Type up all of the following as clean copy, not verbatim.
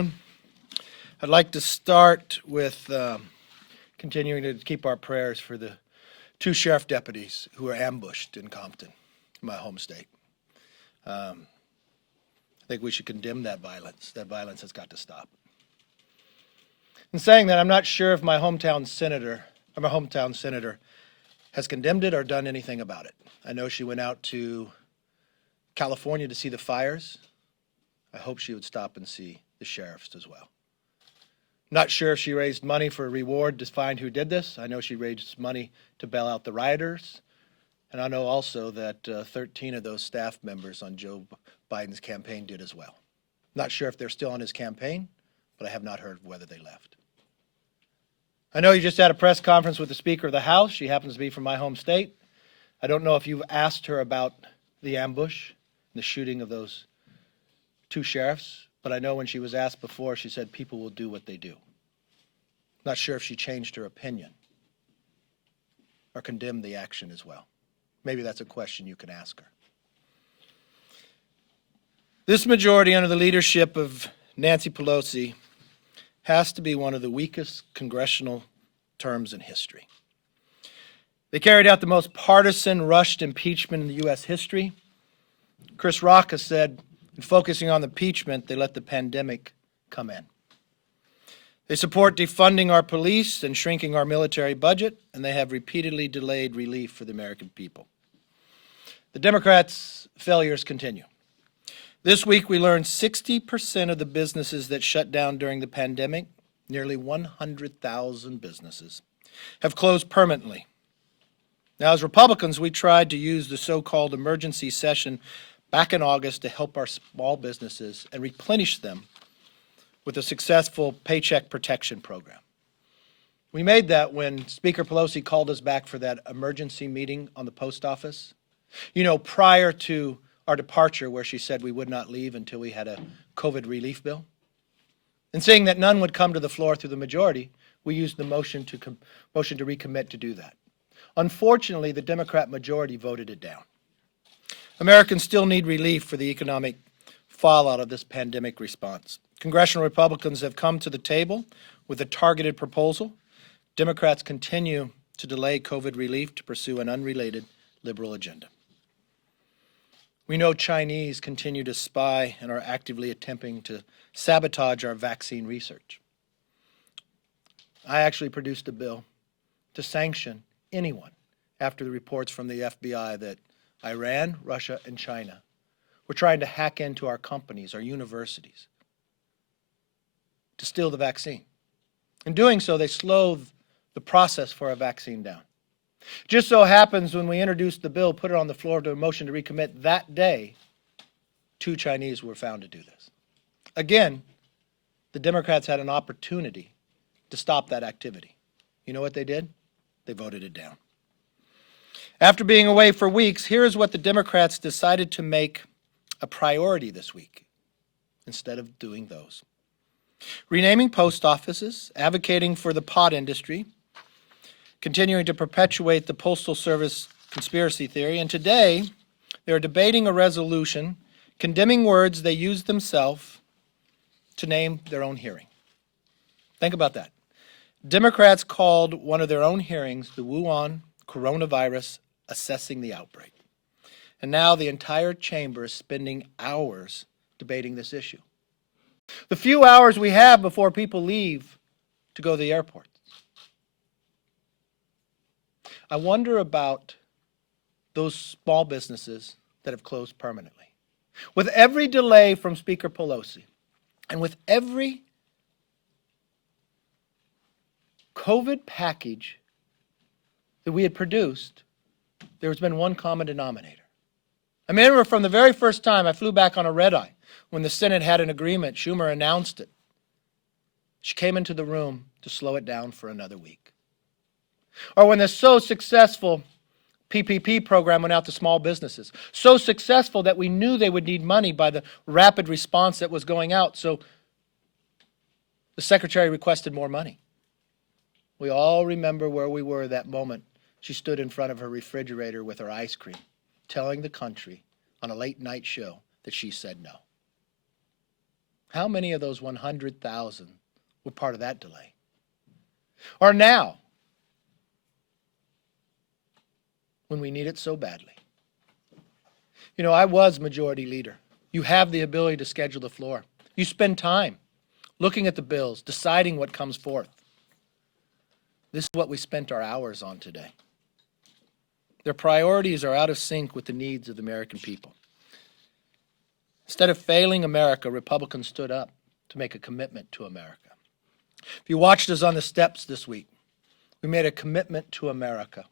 I'd like to start with continuing to keep our prayers for the two sheriff deputies who were ambushed in Compton, my home state. I think we should condemn that violence. That violence has got to stop. In saying that, I'm not sure if my hometown senator has condemned it or done anything about it. I know she went out to California to see the fires. I hope she would stop and see the sheriffs as well. Not sure if she raised money for a reward to find who did this. I know she raised money to bail out the rioters. And I know also that 13 of those staff members on Joe Biden's campaign did as well. Not sure if they're still on his campaign, but I have not heard whether they left. I know you just had a press conference with the Speaker of the House. She happens to be from my home state. I don't know if you've asked her about the ambush, the shooting of those two sheriffs, but I know when she was asked before, she said people will do what they do. Not sure if she changed her opinion or condemned the action as well. Maybe that's a question you can ask her. This majority under the leadership of Nancy Pelosi has to be one of the weakest congressional terms in history. They carried out the most partisan, rushed impeachment in the U.S. history. Chris Rock has said, in focusing on the impeachment, they let the pandemic come in. They support defunding our police and shrinking our military budget, and they have repeatedly delayed relief for the American people. The Democrats' failures continue. This week, we learned 60% of the businesses that shut down during the pandemic, nearly 100,000 businesses, have closed permanently. Now, as Republicans, we tried to use the so-called emergency session back in August to help our small businesses and replenish them with a successful Paycheck Protection Program. We made that when Speaker Pelosi called us back for that emergency meeting on the post office. You know, prior to our departure, where she said we would not leave until we had a COVID relief bill. And seeing that none would come to the floor through the majority, we used the motion to recommit to do that. Unfortunately, the Democrat majority voted it down. Americans still need relief for the economic fallout of this pandemic response. Congressional Republicans have come to the table with a targeted proposal. Democrats continue to delay COVID relief to pursue an unrelated liberal agenda. We know Chinese continue to spy and are actively attempting to sabotage our vaccine research. I actually produced a bill to sanction anyone after the reports from the FBI that Iran, Russia, and China were trying to hack into our companies, our universities, to steal the vaccine. In doing so, they slowed the process for a vaccine down. Just so happens when we introduced the bill, put it on the floor to a motion to recommit that day, 2 Chinese were found to do this. Again, the Democrats had an opportunity to stop that activity. You know what they did? They voted it down. After being away for weeks, here is what the Democrats decided to make a priority this week instead of doing those. Renaming post offices, advocating for the pot industry, continuing to perpetuate the Postal Service conspiracy theory, and today they are debating a resolution condemning words they used themselves to name their own hearing. Think about that. Democrats called one of their own hearings the Wuhan coronavirus assessing the outbreak. And now the entire chamber is spending hours debating this issue. The few hours we have before people leave to go to the airport. I wonder about those small businesses that have closed permanently. With every delay from Speaker Pelosi and with every COVID package that we had produced, there's been one common denominator. I remember from the very first time I flew back on a red eye when the Senate had an agreement, Schumer announced it. She came into the room to slow it down for another week. Or when the so successful PPP program went out to small businesses, so successful that we knew they would need money by the rapid response that was going out, so the secretary requested more money. We all remember where we were that moment. She stood in front of her refrigerator with her ice cream, telling the country on a late night show that she said no. How many of those 100,000 were part of that delay? Or now, when we need it so badly? You know, I was majority leader. You have the ability to schedule the floor. You spend time looking at the bills, deciding what comes forth. This is what we spent our hours on today. Their priorities are out of sync with the needs of the American people. Instead of failing America, Republicans stood up to make a commitment to America. If you watched us on the steps this week, we made a commitment to America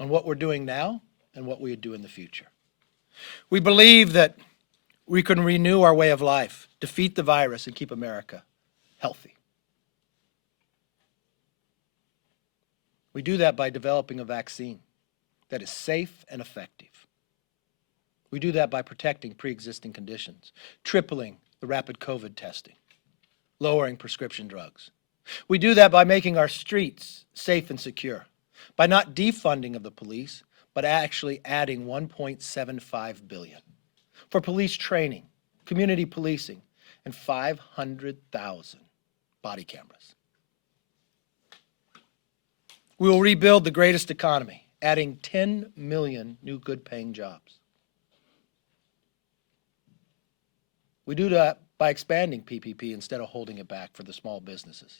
on what we're doing now and what we would do in the future. We believe that we can renew our way of life, defeat the virus, and keep America healthy. We do that by developing a vaccine that is safe and effective. We do that by protecting pre-existing conditions, tripling the rapid COVID testing, lowering prescription drugs. We do that by making our streets safe and secure, by not defunding of the police, but actually adding $1.75 billion for police training, community policing, and 500,000 body cameras. We will rebuild the greatest economy, adding 10 million new good-paying jobs. We do that by expanding PPP instead of holding it back for the small businesses.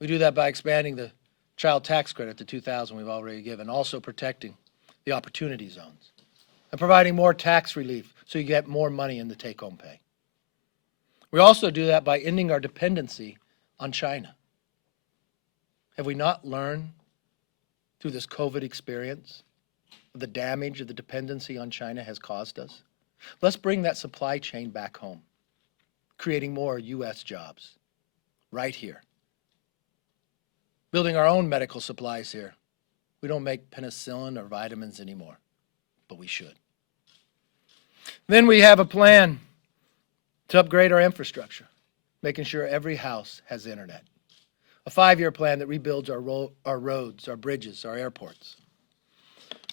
We do that by expanding the child tax credit to $2,000 we've already given, also protecting the opportunity zones and providing more tax relief so you get more money in the take-home pay. We also do that by ending our dependency on China. Have we not learned through this COVID experience the damage of the dependency on China has caused us? Let's bring that supply chain back home, creating more U.S. jobs right here. Building our own medical supplies here. We don't make penicillin or vitamins anymore, but we should. Then we have a plan to upgrade our infrastructure, making sure every house has internet. A 5-year plan that rebuilds our roads, our bridges, our airports.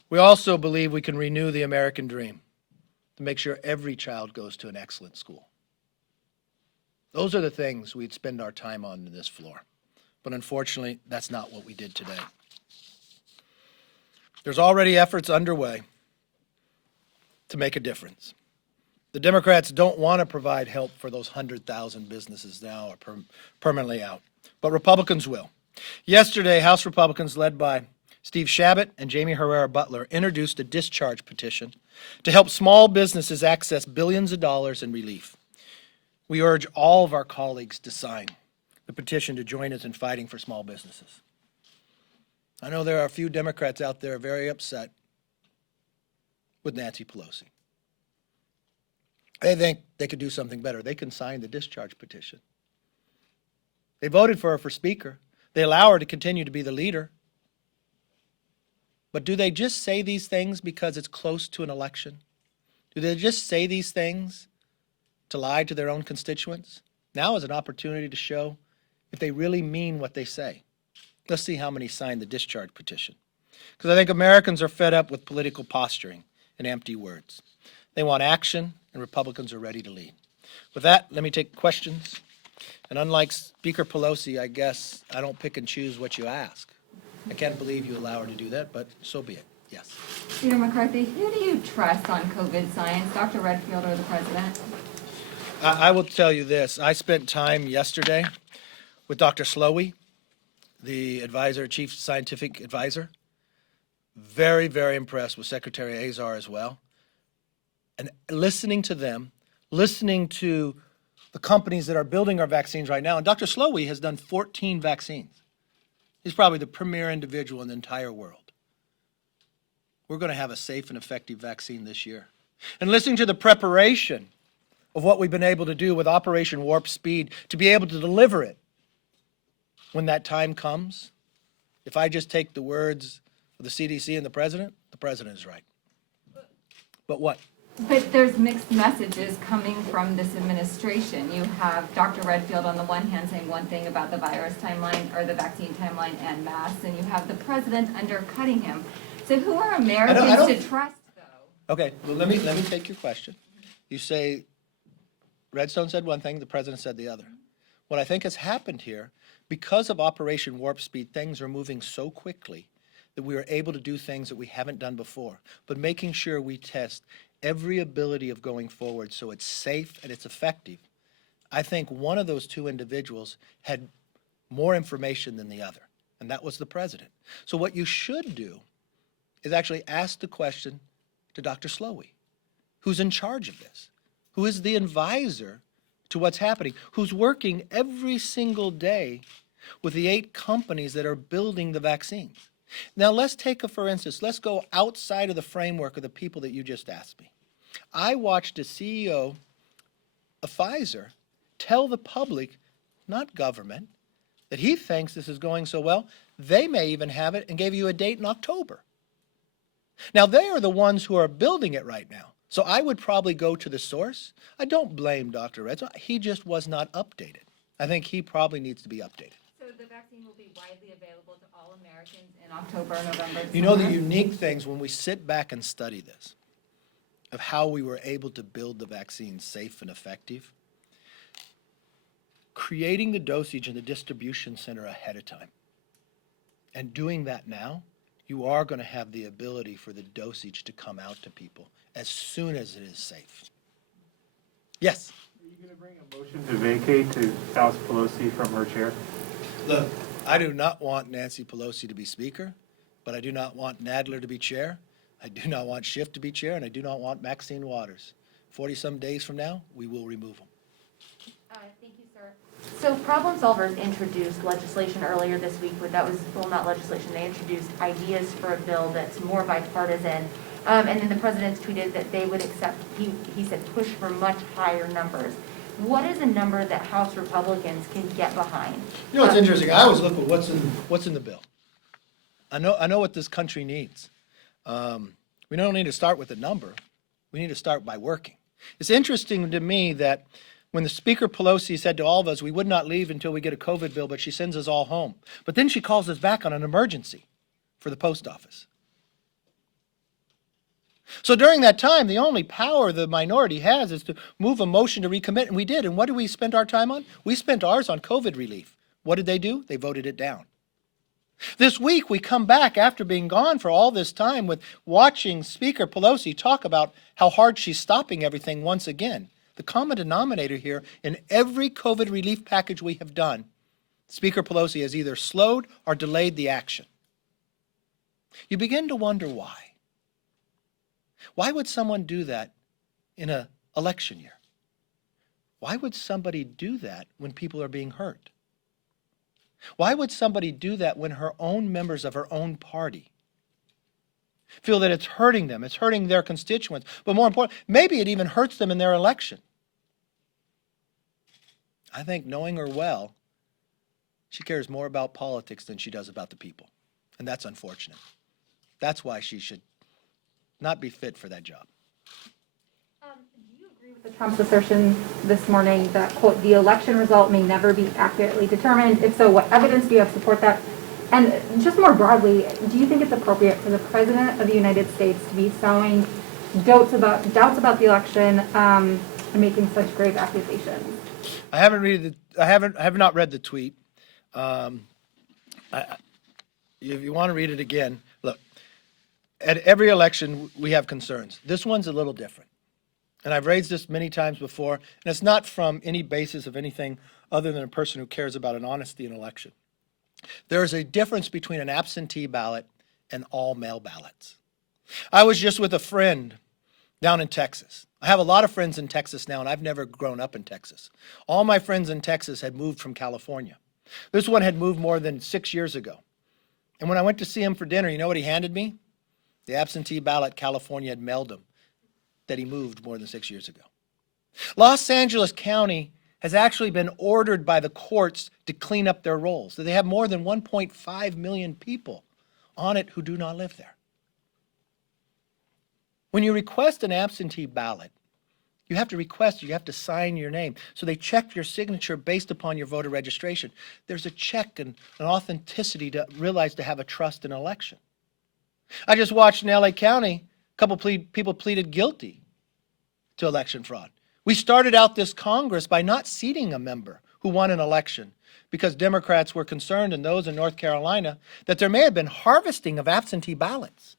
We also believe we can renew the American dream to make sure every child goes to an excellent school. Those are the things we'd spend our time on this floor. But unfortunately, that's not what we did today. There's already efforts underway to make a difference. The Democrats don't want to provide help for those 100,000 businesses now are permanently out, but Republicans will. Yesterday, House Republicans led by Steve Chabot and Jamie Herrera Butler introduced a discharge petition to help small businesses access billions of dollars in relief. We urge all of our colleagues to sign the petition to join us in fighting for small businesses. I know there are a few Democrats out there very upset with Nancy Pelosi. They think they could do something better. They can sign the discharge petition. They voted for her for Speaker. They allow her to continue to be the leader. But do they just say these things because it's close to an election? Do they just say these things to lie to their own constituents? Now is an opportunity to show if they really mean what they say. Let's see how many signed the discharge petition. Because I think Americans are fed up with political posturing and empty words. They want action, and Republicans are ready to lead. With that, let me take questions. And unlike Speaker Pelosi, I guess I don't pick and choose what you ask. I can't believe you allow her to do that, but so be it. Yes. Speaker McCarthy, who do you trust on COVID science, Dr. Redfield or the President? I will tell you this. I spent time yesterday with Dr. Slowey, the advisor, chief scientific advisor. Very, very impressed with Secretary Azar as well. And listening to them, listening to the companies that are building our vaccines right now. And Dr. Slowey has done 14 vaccines. He's probably the premier individual in the entire world. We're going to have a safe and effective vaccine this year. And listening to the preparation of what we've been able to do with Operation Warp Speed to be able to deliver it when that time comes. If I just take the words of the CDC and the President is right. But what? But there's mixed messages coming from this administration. You have Dr. Redfield on the one hand saying one thing about the virus timeline or the vaccine timeline en masse, and you have the President undercutting him. So who are Americans to trust, though? Okay, well, let me take your question. You say Redstone said one thing, the president said the other. What I think has happened here, because of Operation Warp Speed, things are moving so quickly that we are able to do things that we haven't done before, but making sure we test every ability of going forward so it's safe and it's effective. I think one of those two individuals had more information than the other, and that was the president. So what you should do is actually ask the question to Dr. Slowey, who's in charge of this, who is the advisor to what's happening, who's working every single day with the 8 companies that are building the vaccines. Now let's take for instance, let's go outside of the framework of the people that you just asked me. I watched a CEO of Pfizer tell the public, not government, that he thinks this is going so well, they may even have it, and gave you a date in October. Now they are the ones who are building it right now. So I would probably go to the source. I don't blame Dr. Redstone. He just was not updated. I think he probably needs to be updated. So the vaccine will be widely available to all Americans in October, November, December? You know, the unique things when we sit back and study this, of how we were able to build the vaccine safe and effective, creating the dosage in the distribution center ahead of time, and doing that now, you are going to have the ability for the dosage to come out to people as soon as it is safe. Yes? Are you going to bring a motion to vacate to oust Pelosi from her chair? Look, I do not want Nancy Pelosi to be speaker, but I do not want Nadler to be chair. I do not want Schiff to be chair, and I do not want Maxine Waters. 40-some days from now, we will remove them. Thank you, sir. So Problem Solvers introduced legislation earlier this week, but that was, well, not legislation, they introduced ideas for a bill that's more bipartisan. And then the president tweeted that they would accept, he said, push for much higher numbers. What is a number that House Republicans can get behind? You know what's interesting? I always look at what's in the bill. I know what this country needs. We don't need to start with a number. We need to start by working. It's interesting to me that when the Speaker Pelosi said to all of us, we would not leave until we get a COVID bill, but she sends us all home. But then she calls us back on an emergency for the post office. So during that time, the only power the minority has is to move a motion to recommit, and we did. And what did we spend our time on? We spent ours on COVID relief. What did they do? They voted it down. This week, we come back after being gone for all this time with watching Speaker Pelosi talk about how hard she's stopping everything once again. The common denominator here in every COVID relief package we have done, Speaker Pelosi has either slowed or delayed the action. You begin to wonder why. Why would someone do that in an election year? Why would somebody do that when people are being hurt? Why would somebody do that when her own members of her own party feel that it's hurting them, it's hurting their constituents, but more important, maybe it even hurts them in their election? I think knowing her well, she cares more about politics than she does about the people. And that's unfortunate. That's why she should not be fit for that job. Do you agree with the Trump's assertion this morning that, quote, the election result may never be accurately determined? If so, what evidence do you have to support that? And just more broadly, do you think it's appropriate for the President of the United States to be sowing doubts about the election and making such grave accusations? I have not read the tweet. If you want to read it again, look, at every election we have concerns. This one's a little different. And I've raised this many times before, and it's not from any basis of anything other than a person who cares about an honesty in election. There is a difference between an absentee ballot and all mail ballots. I was just with a friend down in Texas. I have a lot of friends in Texas now, and I've never grown up in Texas. All my friends in Texas had moved from California. This one had moved more than 6 years ago. And when I went to see him for dinner, you know what he handed me? The absentee ballot California had mailed him that he moved more than 6 years ago. Los Angeles County has actually been ordered by the courts to clean up their rolls. They have more than 1.5 million people on it who do not live there. When you request an absentee ballot, you have to sign your name. So they check your signature based upon your voter registration. There's a check and an authenticity to realize to have a trust in an election. I just watched in LA County, a couple people pleaded guilty to election fraud. We started out this Congress by not seating a member who won an election because Democrats were concerned, and those in North Carolina, that there may have been harvesting of absentee ballots.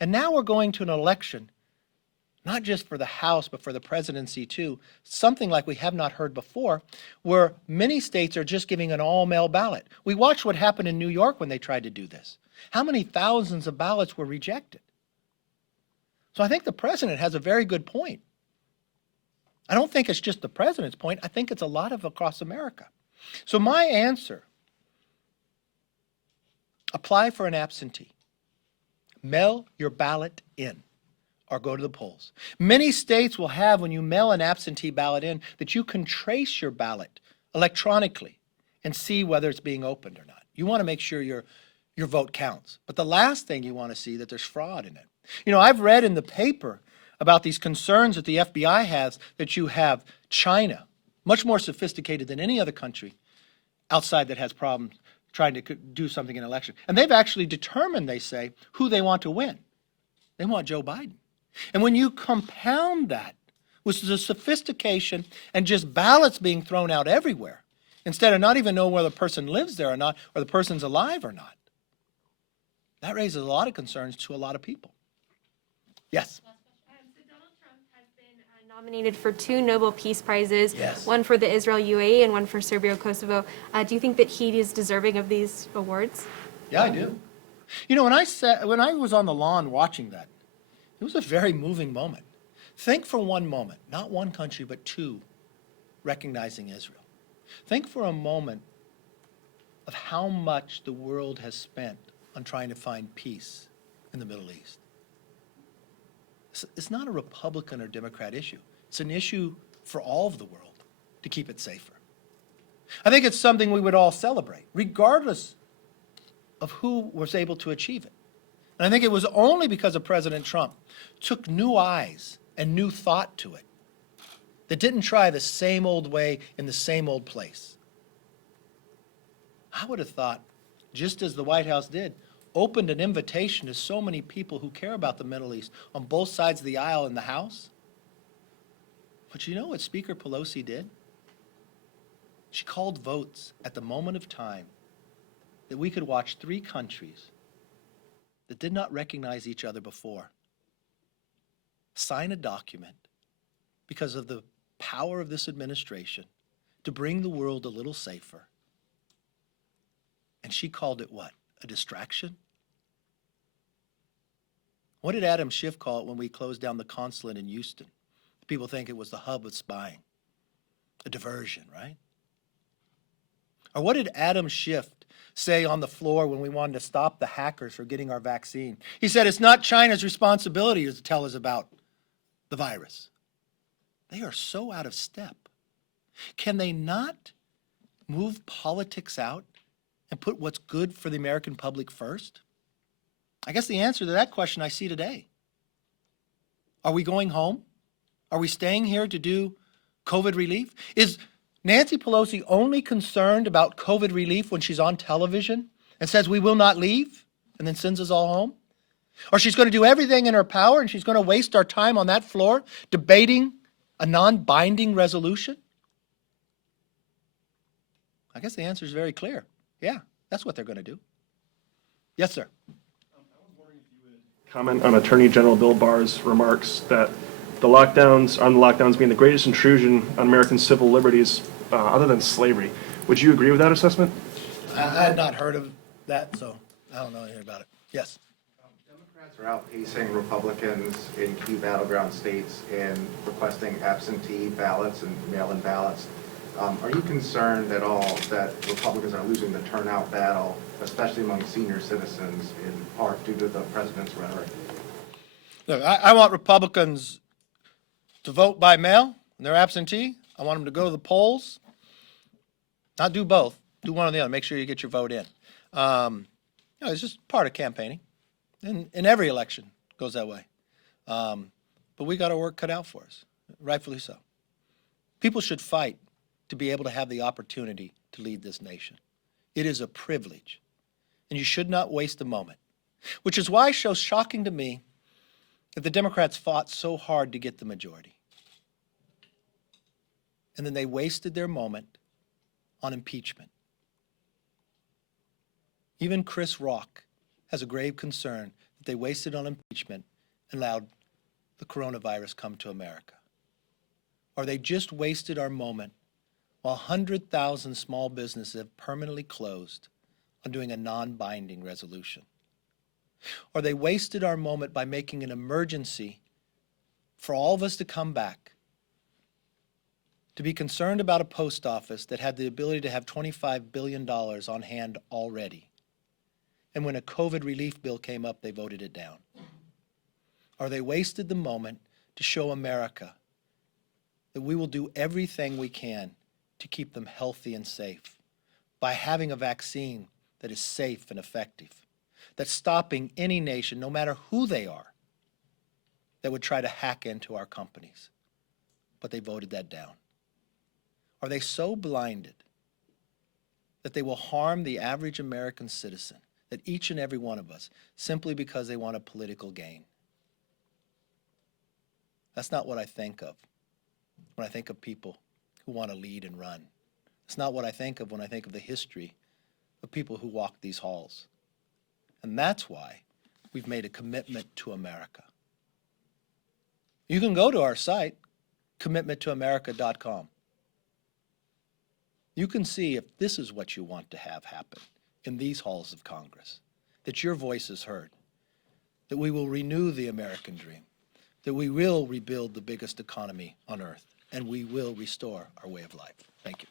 And now we're going to an election, not just for the House, but for the presidency too, something like we have not heard before, where many states are just giving an all-mail ballot. We watched what happened in New York when they tried to do this. How many thousands of ballots were rejected? So I think the president has a very good point. I don't think it's just the president's point. I think it's a lot of across America. So my answer, apply for an absentee. Mail your ballot in or go to the polls. Many states will have, when you mail an absentee ballot in, that you can trace your ballot electronically and see whether it's being opened or not. You want to make sure your vote counts. But the last thing you want to see, that there's fraud in it. You know, I've read in the paper about these concerns that the FBI has, that you have China, much more sophisticated than any other country outside, that has problems trying to do something in an election. And they've actually determined, they say, who they want to win. They want Joe Biden. And when you compound that with the sophistication and just ballots being thrown out everywhere, instead of not even knowing whether the person lives there or not, or the person's alive or not, that raises a lot of concerns to a lot of people. Yes? So Donald Trump has been nominated for 2 Nobel Peace Prizes, Yes. one for the Israel-UAE and one for Serbia-Kosovo. Do you think that he is deserving of these awards? Yeah, I do. You know, when I was on the lawn watching that, it was a very moving moment. Think for one moment, not one country, but 2 recognizing Israel. Think for a moment of how much the world has spent on trying to find peace in the Middle East. It's not a Republican or Democrat issue. It's an issue for all of the world to keep it safer. I think it's something we would all celebrate, regardless of who was able to achieve it. And I think it was only because of President Trump took new eyes and new thought to it, that didn't try the same old way in the same old place. I would have thought, just as the White House did, opened an invitation to so many people who care about the Middle East on both sides of the aisle in the House. But you know what Speaker Pelosi did? She called votes at the moment of time that we could watch 3 countries that did not recognize each other before sign a document because of the power of this administration to bring the world a little safer. And she called it what? A distraction? What did Adam Schiff call it when we closed down the consulate in Houston? People think it was the hub of spying. A diversion, right? Or what did Adam Schiff say on the floor when we wanted to stop the hackers for getting our vaccine? He said it's not China's responsibility to tell us about the virus. They are so out of step. Can they not move politics out and put what's good for the American public first? I guess the answer to that question I see today. Are we going home? Are we staying here to do COVID relief? Is Nancy Pelosi only concerned about COVID relief when she's on television and says we will not leave and then sends us all home? Or she's going to do everything in her power and she's going to waste our time on that floor debating a non-binding resolution? I guess the answer is very clear. Yeah, that's what they're going to do. Yes, sir. Comment on Attorney General Bill Barr's remarks that the lockdowns being the greatest intrusion on American civil liberties other than slavery. Would you agree with that assessment? I had not heard of that, so I don't know anything about it. Yes. Democrats are outpacing Republicans in key battleground states in requesting absentee ballots and mail-in ballots. Are you concerned at all that Republicans are losing the turnout battle, especially among senior citizens, in part due to the president's rhetoric? Look, I want Republicans to vote by mail when they're absentee. I want them to go to the polls. Not do both. Do one or the other. Make sure you get your vote in. It's just part of campaigning. In every election goes that way. But we got our work cut out for us, rightfully so. People should fight to be able to have the opportunity to lead this nation. It is a privilege, and you should not waste a moment, which is why it's so shocking to me that the Democrats fought so hard to get the majority. And then they wasted their moment on impeachment. Even Chris Rock has a grave concern that they wasted on impeachment and allowed the coronavirus come to America. Or they just wasted our moment while 100,000 small businesses have permanently closed on doing a non-binding resolution. Or they wasted our moment by making an emergency for all of us to come back, to be concerned about a post office that had the ability to have $25 billion on hand already. And when a COVID relief bill came up, they voted it down. Or they wasted the moment to show America that we will do everything we can to keep them healthy and safe by having a vaccine that is safe and effective, that's stopping any nation, no matter who they are, that would try to hack into our companies. But they voted that down. Are they so blinded that they will harm the average American citizen, that each and every one of us, simply because they want a political gain? That's not what I think of when I think of people who want to lead and run. It's not what I think of when I think of the history of people who walk these halls. And that's why we've made a commitment to America. You can go to our site, commitmenttoamerica.com. You can see if this is what you want to have happen in these halls of Congress, that your voice is heard, that we will renew the American dream, that we will rebuild the biggest economy on earth, and we will restore our way of life. Thank you.